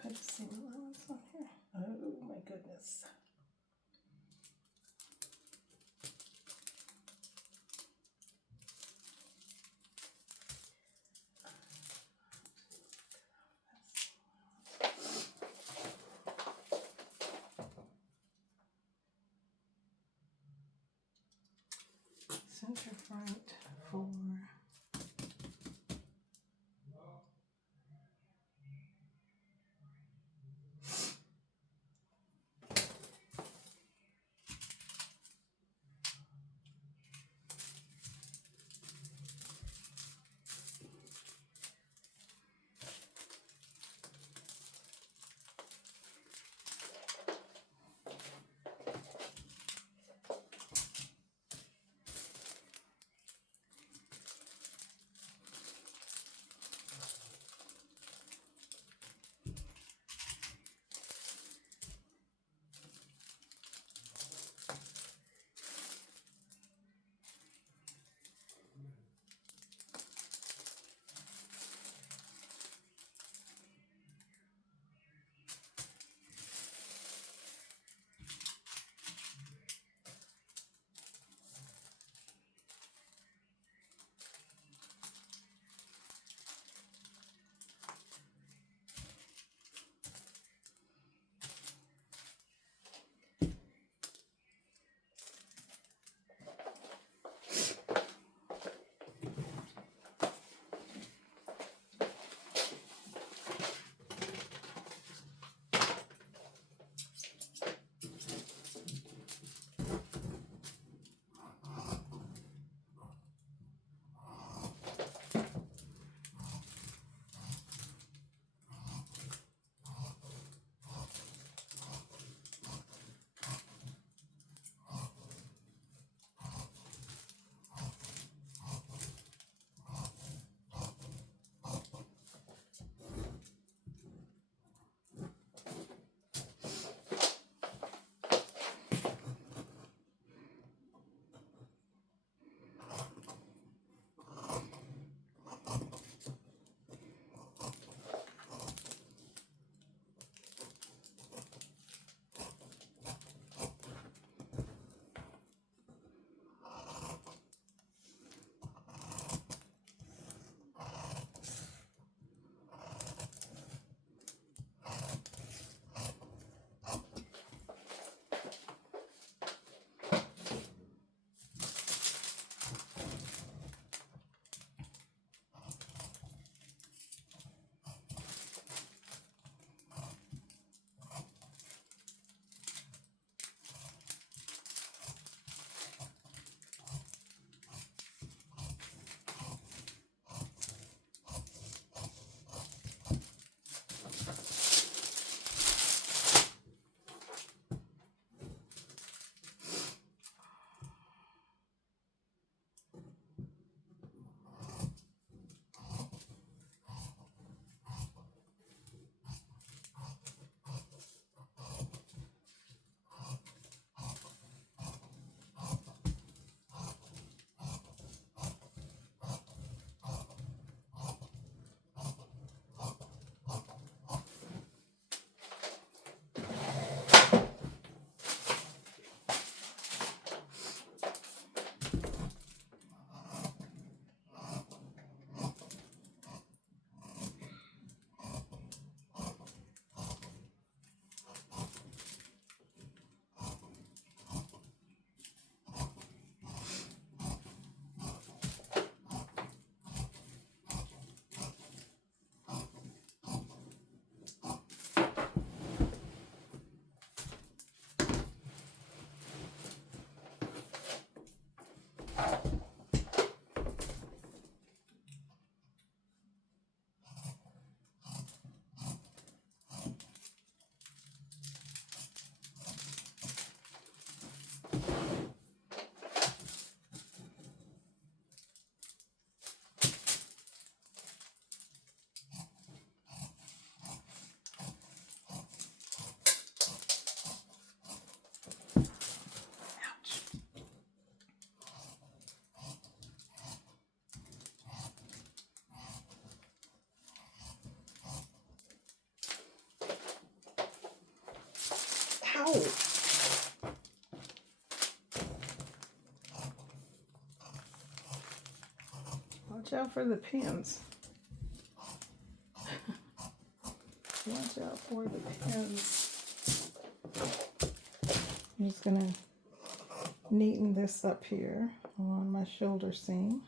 Put a seam allowance on here. Oh my goodness. Center front for Ow! Watch out for the pins. Watch out for the pins. I'm just gonna neaten this up here on my shoulder seam.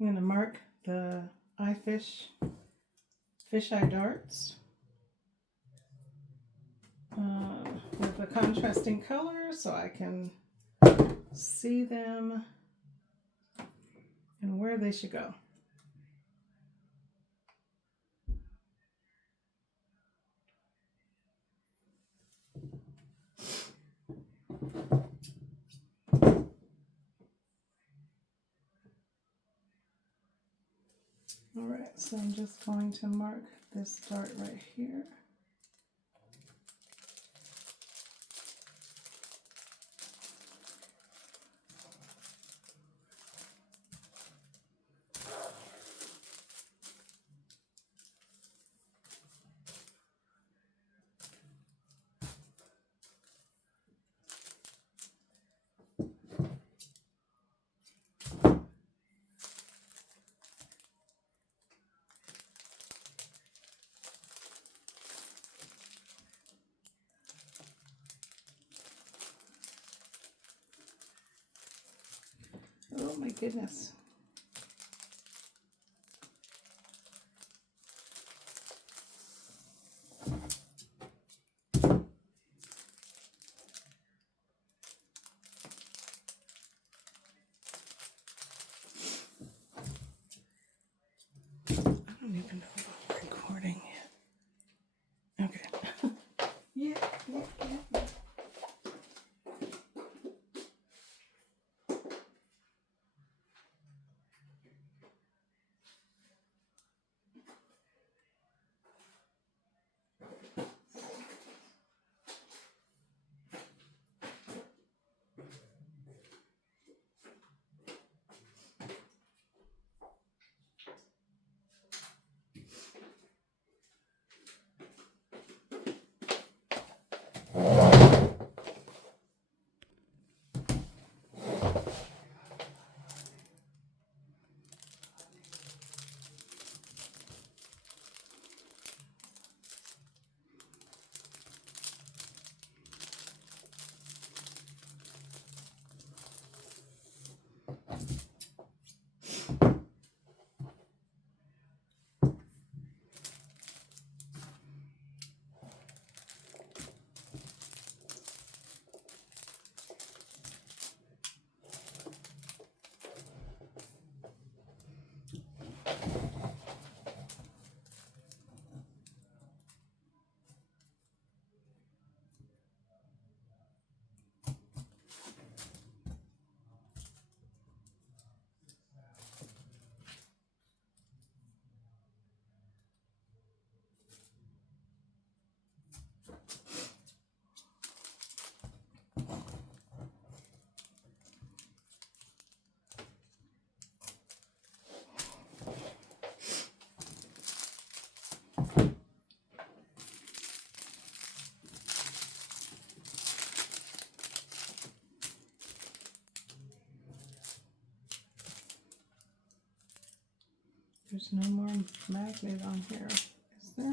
I'm going to mark the fisheye darts with a contrasting color so I can see them and where they should go. All right, so I'm just going to mark this dart right here. Oh my goodness. I don't even know if I'm recording yet. Okay. Yeah. There's no more magnet on here, is there?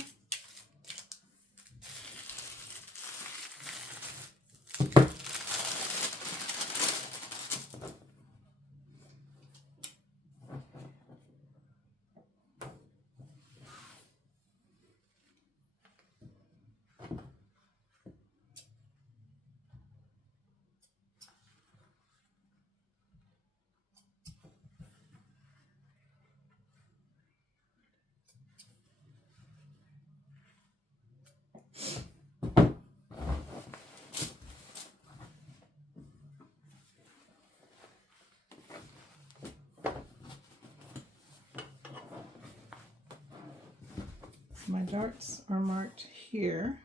My darts are marked here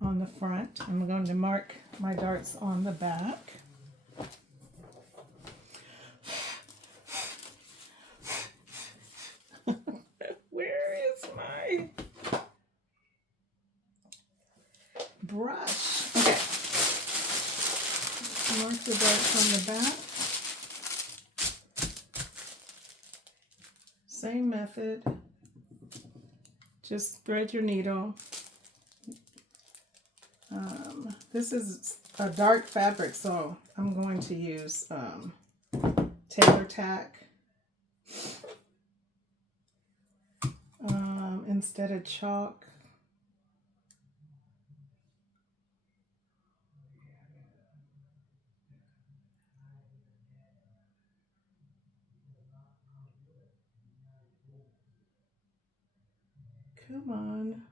on the front. I'm going to mark my darts on the back. Where is my brush? Okay. Mark the darts on the back. Same method. Just thread your needle. This is a dark fabric, so I'm going to use tailor tack instead of chalk. Come on.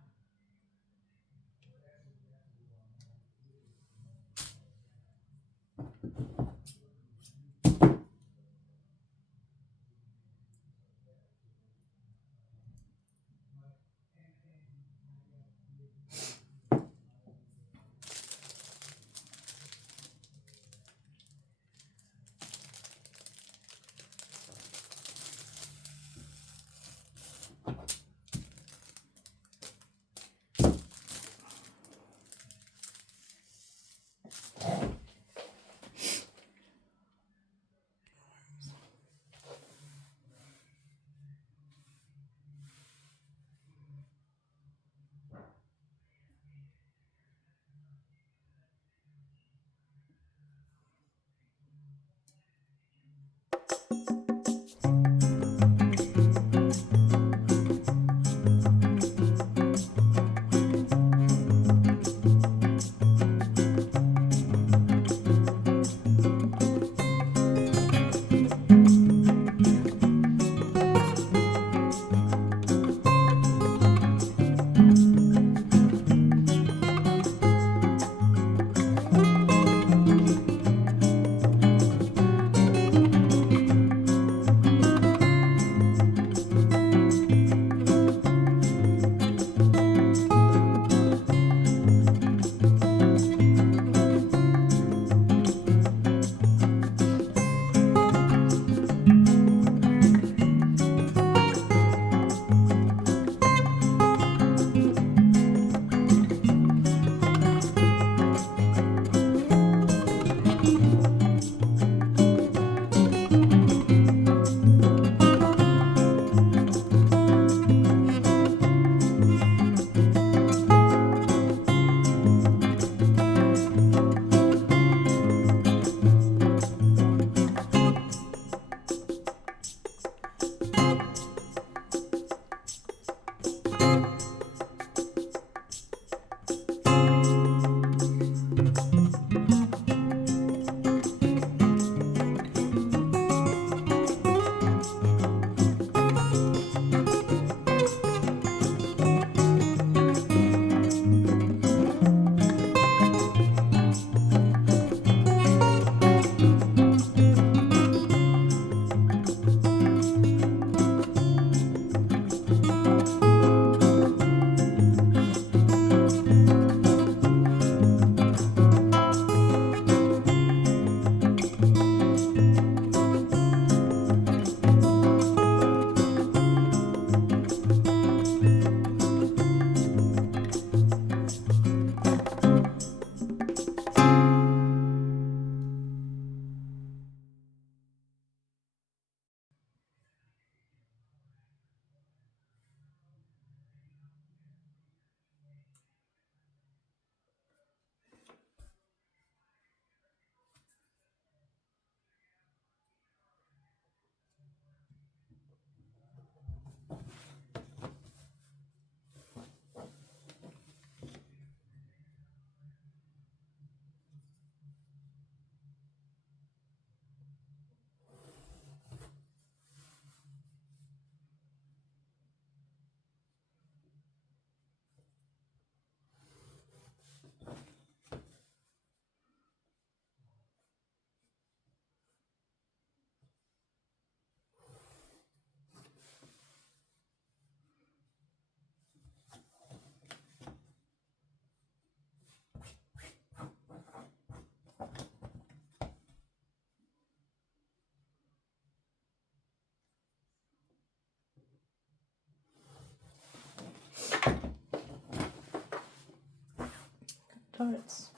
darts.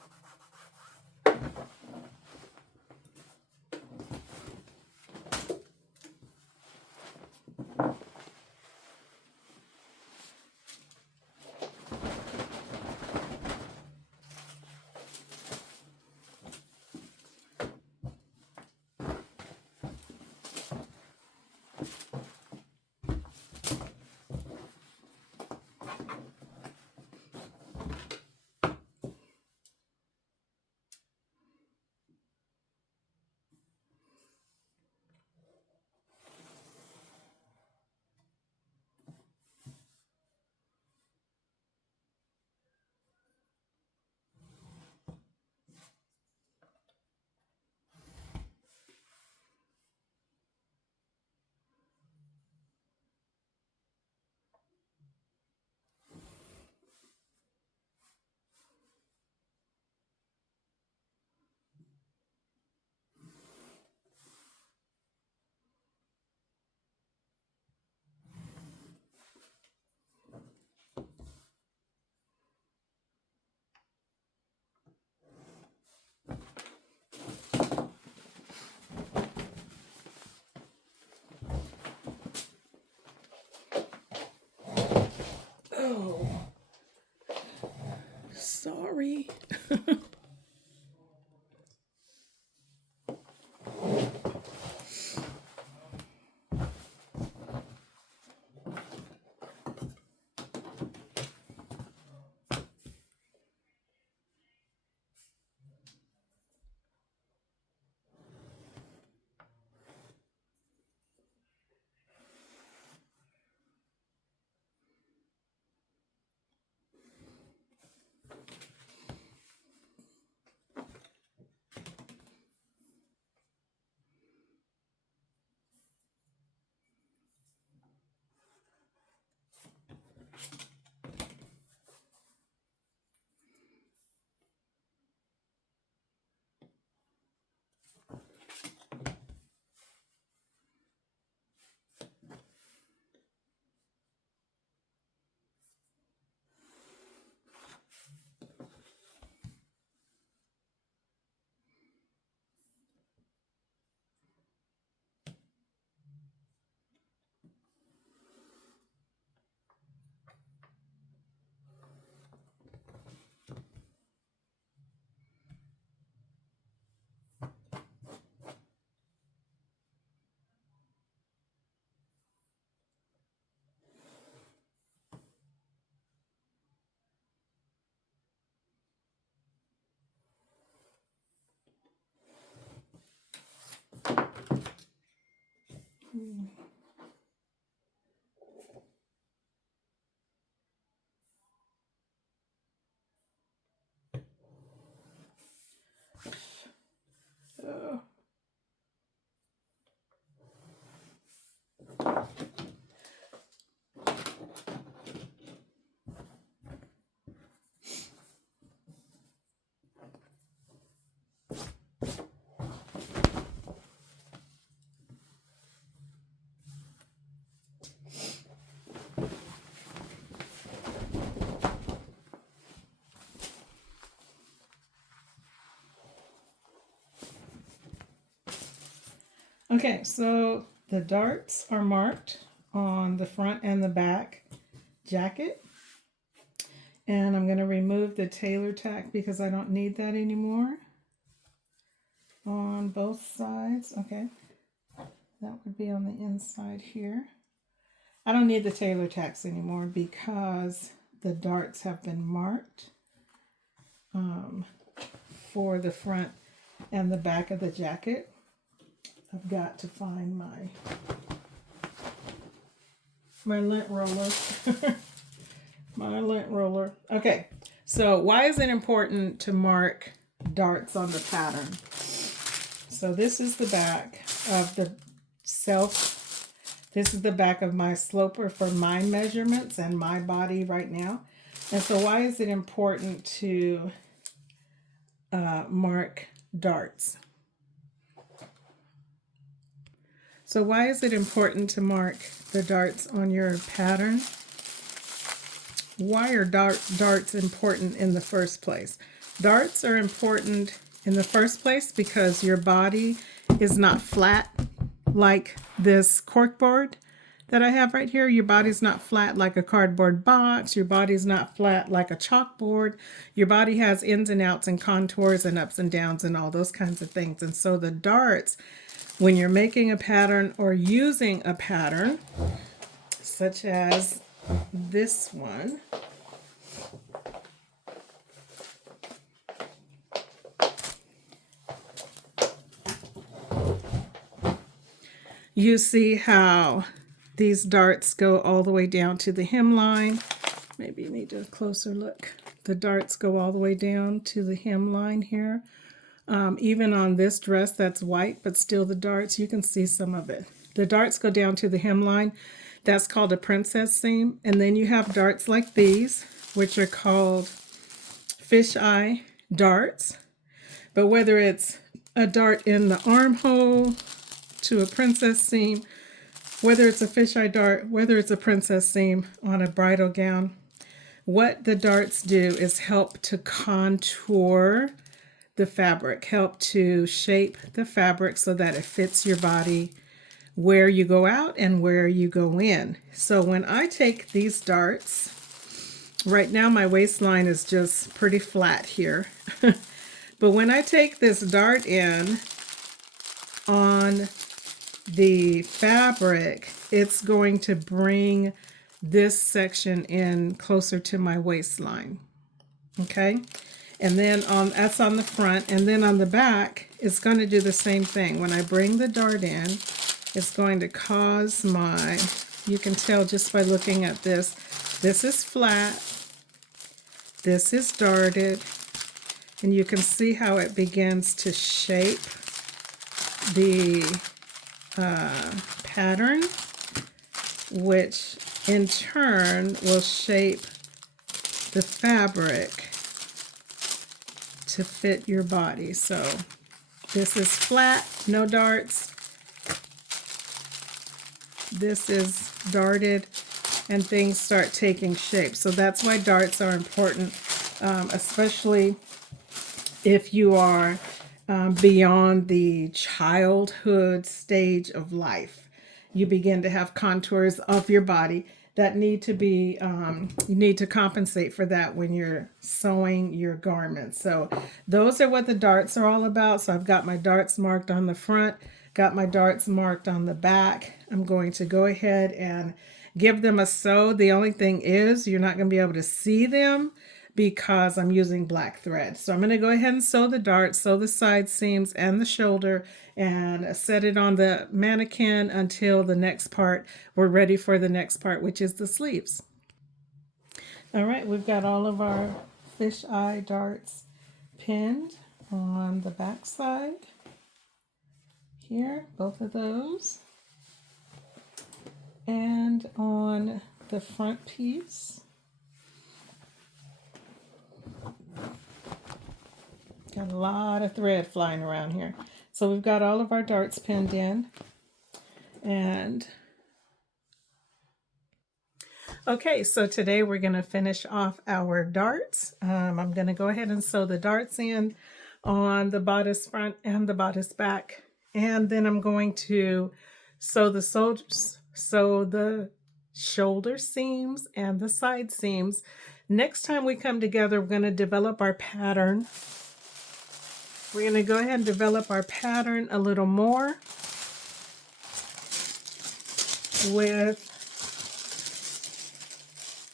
Oh, sorry. Oh. Okay, so the darts are marked on the front and the back jacket. And I'm going to remove the tailor tack because I don't need that anymore on both sides. Okay, that would be on the inside here. I don't need the tailor tacks anymore because the darts have been marked for the front and the back of the jacket. I've got to find my lint roller. My lint roller. Okay, so why is it important to mark darts on the pattern? So this is the back of the this is the back of my sloper for my measurements and my body right now. And so why is it important to mark darts? So why is it important to mark the darts on your pattern? Why are darts important in the first place? Darts are important in the first place because your body is not flat like this corkboard that I have right here. Your body's not flat like a cardboard box. Your body's not flat like a chalkboard. Your body has ins and outs and contours and ups and downs and all those kinds of things. And so the darts, when you're making a pattern or using a pattern, such as this one, you see how these darts go all the way down to the hemline. Maybe you need a closer look. The darts go all the way down to the hemline here. Even on this dress that's white, but still the darts, you can see some of it. The darts go down to the hemline. That's called a princess seam. And then you have darts like these, which are called fisheye darts. But whether it's a dart in the armhole to a princess seam, whether it's a fisheye dart, whether it's a princess seam on a bridal gown, what the darts do is help to contour the fabric, help to shape the fabric so that it fits your body where you go out and where you go in. So when I take these darts, right now my waistline is just pretty flat here. But when I take this dart in on the fabric, it's going to bring this section in closer to my waistline. Okay? And then that's on the front, and then on the back, it's going to do the same thing. When I bring the dart in, it's going to cause you can tell just by looking at this is flat, this is darted, and you can see how it begins to shape the pattern, which in turn will shape the fabric to fit your body. So this is flat, no darts. This is darted, and things start taking shape. So that's why darts are important, especially if you are beyond the childhood stage of life. You begin to have contours of your body that need to be, you need to compensate for that when you're sewing your garments. So those are what the darts are all about. So I've got my darts marked on the front, got my darts marked on the back. I'm going to go ahead and give them a sew. The only thing is you're not going to be able to see them because I'm using black thread. So I'm going to go ahead and sew the darts, sew the side seams and the shoulder, and set it on the mannequin until the next part. We're ready for the next part, which is the sleeves. All right, we've got all of our fisheye darts pinned on the back side here, both of those, and on the front piece. Got a lot of thread flying around here. So we've got all of our darts pinned in. And okay, so today we're going to finish off our darts. I'm going to go ahead and sew the darts in on the bodice front and the bodice back. And then I'm going to sew the shoulder seams and the side seams. Next time we come together, we're going to develop our pattern. We're going to go ahead and develop our pattern a little more with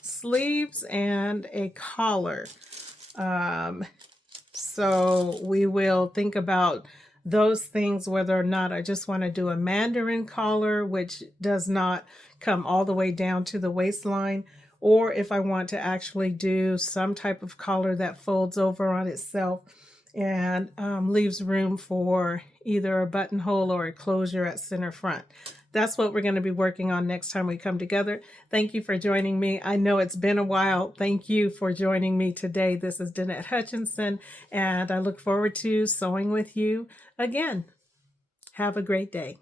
sleeves and a collar. So we will think about those things, whether or not I just want to do a mandarin collar, which does not come all the way down to the waistline, or if I want to actually do some type of collar that folds over on itself and leaves room for either a buttonhole or a closure at center front. That's what we're going to be working on next time we come together. Thank you for joining me. I know it's been a while. Thank you for joining me today. This is Danette Hutchinson, and I look forward to sewing with you again. Have a great day.